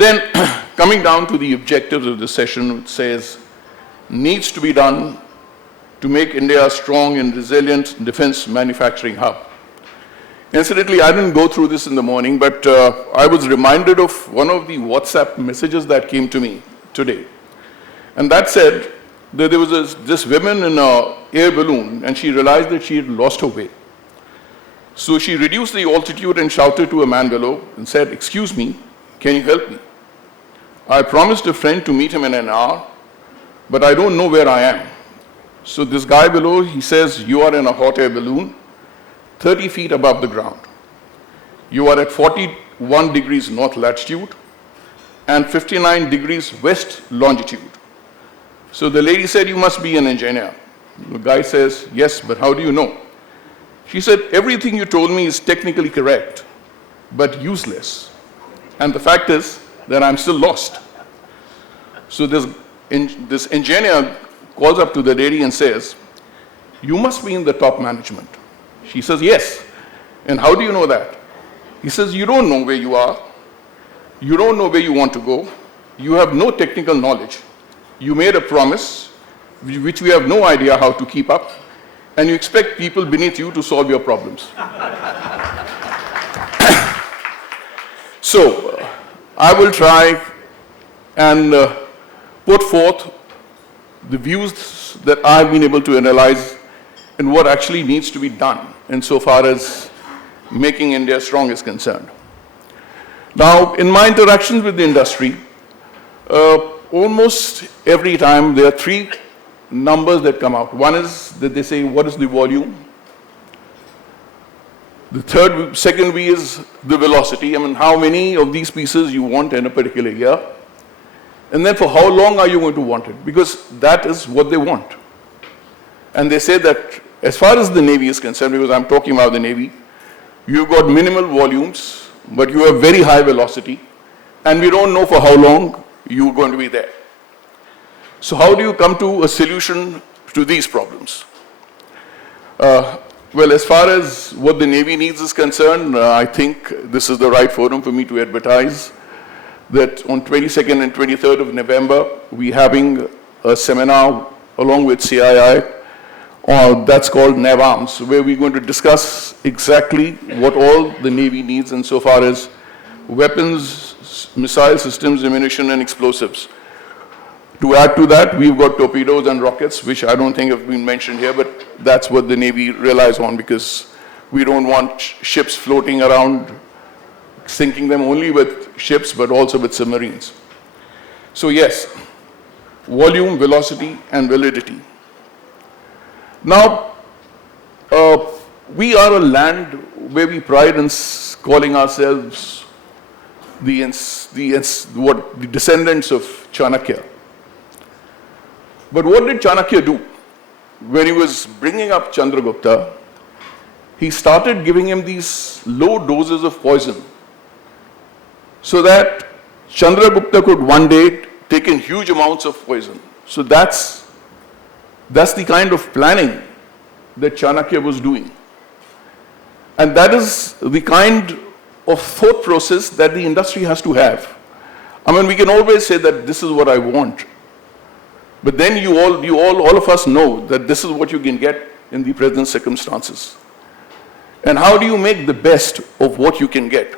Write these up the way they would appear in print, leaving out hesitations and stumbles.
then, coming down to the objectives of this session, it says, needs to be done to make India a strong and resilient defense manufacturing hub. Incidentally, I didn't go through this in the morning, but I was reminded of one of the WhatsApp messages that came to me today. And that said that there was this woman in an air balloon, and she realized that she had lost her way. So she reduced the altitude and shouted to a man below and said, "Excuse me, can you help me? I promised a friend to meet him in an hour, but I don't know where I am." So this guy below, he says, "You are in a hot air balloon, 30 feet above the ground. You are at 41 degrees north latitude and 59 degrees west longitude." So the lady said, "You must be an engineer." The guy says, "Yes, but how do you know?" She said, "Everything you told me is technically correct, but useless. And the fact is that I'm still lost." So this engineer calls up to the lady and says, "You must be in the top management." She says, "Yes." "And how do you know that?" He says, "You don't know where you are. You don't know where you want to go. You have no technical knowledge. You made a promise which we have no idea how to keep up, and you expect people beneath you to solve your problems." So, I will try and put forth the views that I've been able to analyze and what actually needs to be done insofar as making India strong is concerned. Now, in my interactions with the industry, almost every time there are three numbers that come out. One is that they say, what is the volume? The second V is the velocity. I mean, how many of these pieces you want in a particular year? And then for how long are you going to want it? Because that is what they want. And they say that as far as the Navy is concerned, because I'm talking about the Navy, you've got minimal volumes, but you have very high velocity, and we don't know for how long you're going to be there. So how do you come to a solution to these problems? Well, as far as what the Navy needs is concerned, I think this is the right forum for me to advertise that on 22nd and 23rd of November, we're having a seminar along with CII that's called NAVARMS, where we're going to discuss exactly what all the Navy needs insofar as weapons, missile systems, ammunition, and explosives. To add to that, we've got torpedoes and rockets, which I don't think have been mentioned here, but that's what the Navy relies on because we don't want ships floating around, sinking them only with ships, but also with submarines. So yes, volume, velocity, and validity. Now, we are a land where we pride in calling ourselves the descendants of Chanakya. But what did Chanakya do? When he was bringing up Chandragupta, he started giving him these low doses of poison so that Chandragupta could one day take in huge amounts of poison. So that's the kind of planning that Chanakya was doing. And that is the kind of thought process that the industry has to have. I mean, we can always say that this is what I want. But then all of us know that this is what you can get in the present circumstances. And how do you make the best of what you can get?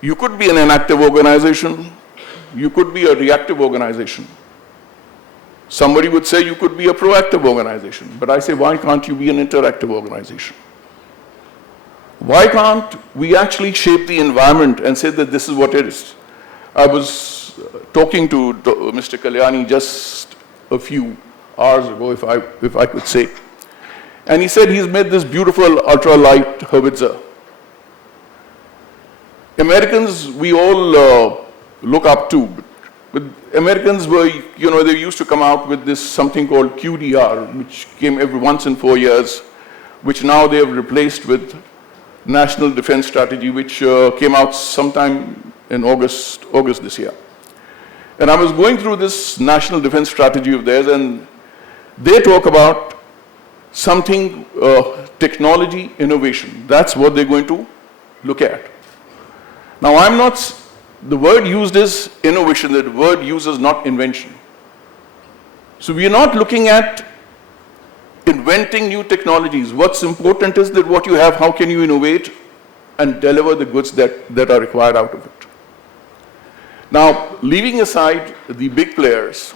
You could be an inactive organization. You could be a reactive organization. Somebody would say you could be a proactive organization. But I say, why can't you be an interactive organization? Why can't we actually shape the environment and say that this is what it is? I was talking to Mr. Kalyani just a few hours ago, if I could say. And he said he's made this beautiful ultralight howitzer. Americans, we all look up to. But Americans were, they used to come out with this something called QDR, which came every once in 4 years, which now they have replaced with National Defense Strategy, which came out sometime in August this year. And I was going through this National Defense Strategy of theirs, and they talk about something, technology innovation. That's what they're going to look at. Now, I'm not the word used is innovation, the word used is not invention. So we are not looking at inventing new technologies. What's important is that what you have, how can you innovate and deliver the goods that are required out of it. Now, leaving aside the big players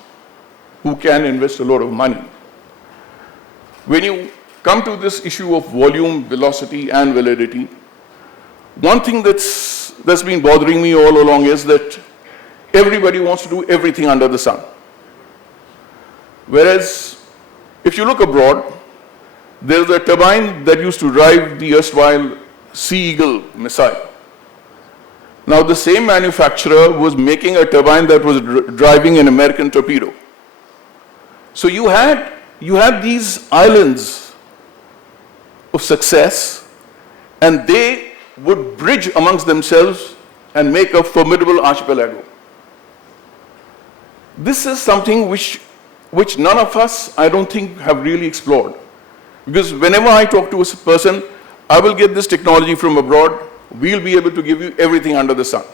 who can invest a lot of money, when you come to this issue of volume, velocity, and validity, one thing that's been bothering me all along is that everybody wants to do everything under the sun. Whereas, if you look abroad, there's a turbine that used to drive the erstwhile Sea Eagle missile. Now, the same manufacturer was making a turbine that was driving an American torpedo. So you had these islands of success, and they would bridge amongst themselves and make a formidable archipelago. This is something which none of us, I don't think, have really explored. Because whenever I talk to a person, I will get this technology from abroad, we'll be able to give you everything under the sun.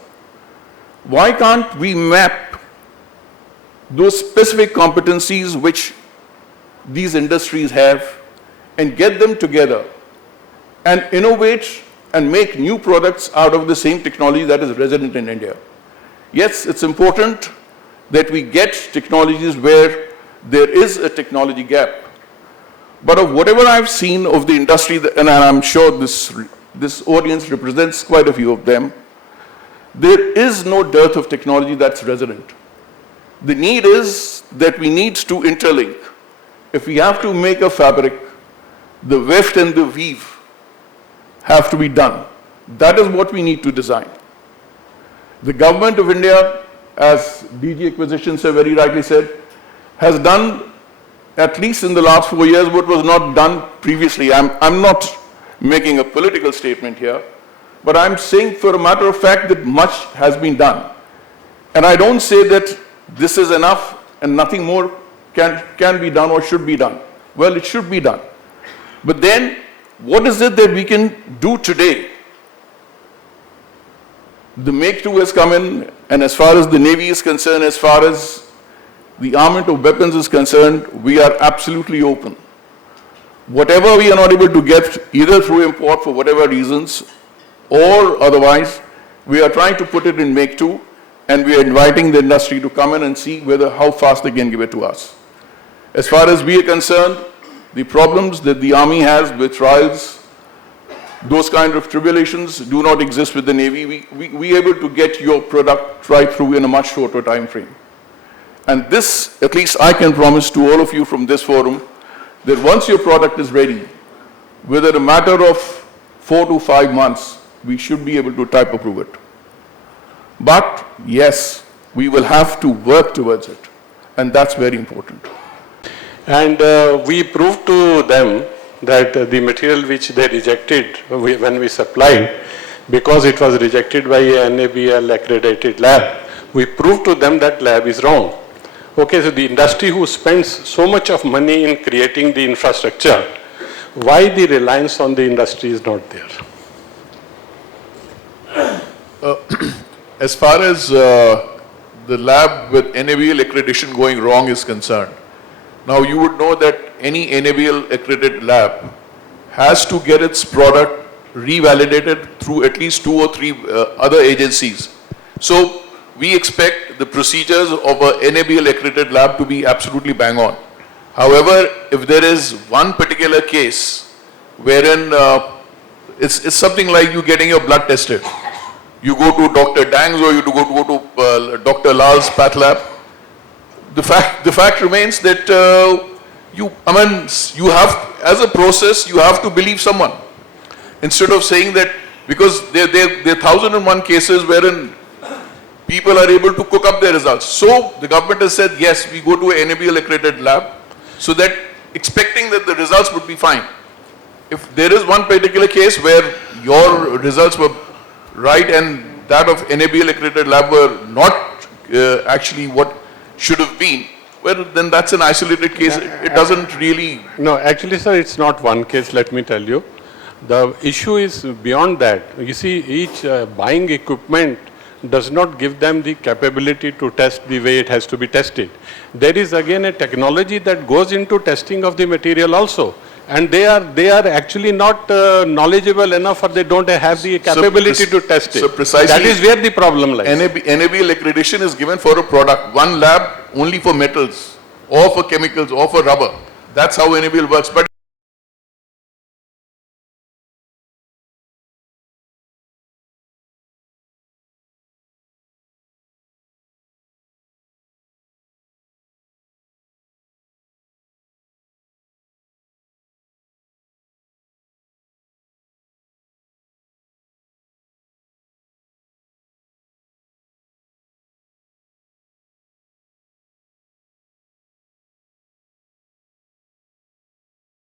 Why can't we map those specific competencies which these industries have and get them together and innovate and make new products out of the same technology that is resident in India? Yes, it's important that we get technologies where there is a technology gap. But of whatever I've seen of the industry, and I'm sure this audience represents quite a few of them, there is no dearth of technology that's resident. The need is that we need to interlink. If we have to make a fabric, the weft and the weave have to be done. That is what we need to design. The government of India, as DG Acquisitions have very rightly said, has done, at least in the last 4 years, what was not done previously. I'm not making a political statement here, but I'm saying for a matter of fact that much has been done. And I don't say that this is enough and nothing more can be done or should be done. Well, it should be done. But then, what is it that we can do today? The Make-II has come in, and as far as the Navy is concerned, as far as the armament of weapons is concerned, we are absolutely open. Whatever we are not able to get, either through import for whatever reasons, or otherwise, we are trying to put it in Make-II, and we are inviting the industry to come in and see how fast they can give it to us. As far as we are concerned, the problems that the Army has with trials, those kind of tribulations do not exist with the Navy. We are able to get your product right through in a much shorter time frame. And this, at least I can promise to all of you from this forum, that once your product is ready, within a matter of 4 to 5 months, we should be able to type approve it. But yes, we will have to work towards it, and that's very important. And we proved to them that the material which they rejected when we supplied, because it was rejected by a NABL accredited lab, we proved to them that lab is wrong. Okay, so the industry who spends so much of money in creating the infrastructure, why the reliance on the industry is not there? As far as the lab with NABL accreditation going wrong is concerned, now you would know that any NABL accredited lab has to get its product revalidated through at least 2 or 3 other agencies. So we expect the procedures of a NABL accredited lab to be absolutely bang on. However, if there is one particular case wherein it's something like you getting your blood tested, you go to Dr. Dang's or you go to Dr. Lal's path lab, the fact remains that you have, as a process, you have to believe someone. Instead of saying that, because there are 1,001 cases wherein people are able to cook up their results. So the government has said, yes, we go to a NABL accredited lab, so that expecting that the results would be fine. If there is one particular case where your results were right and that of NABL accredited lab were not actually what should have been, well, then that's an isolated case. It doesn't really... No, actually, sir, it's not one case, let me tell you. The issue is beyond that. You see, each buying equipment does not give them the capability to test the way it has to be tested. There is again a technology that goes into testing of the material also. And they are actually not knowledgeable enough, or they don't have the capability to test it. So precisely, that is where the problem lies. NABL accreditation is given for a product, one lab only for metals, or for chemicals, or for rubber. That's how NABL works. But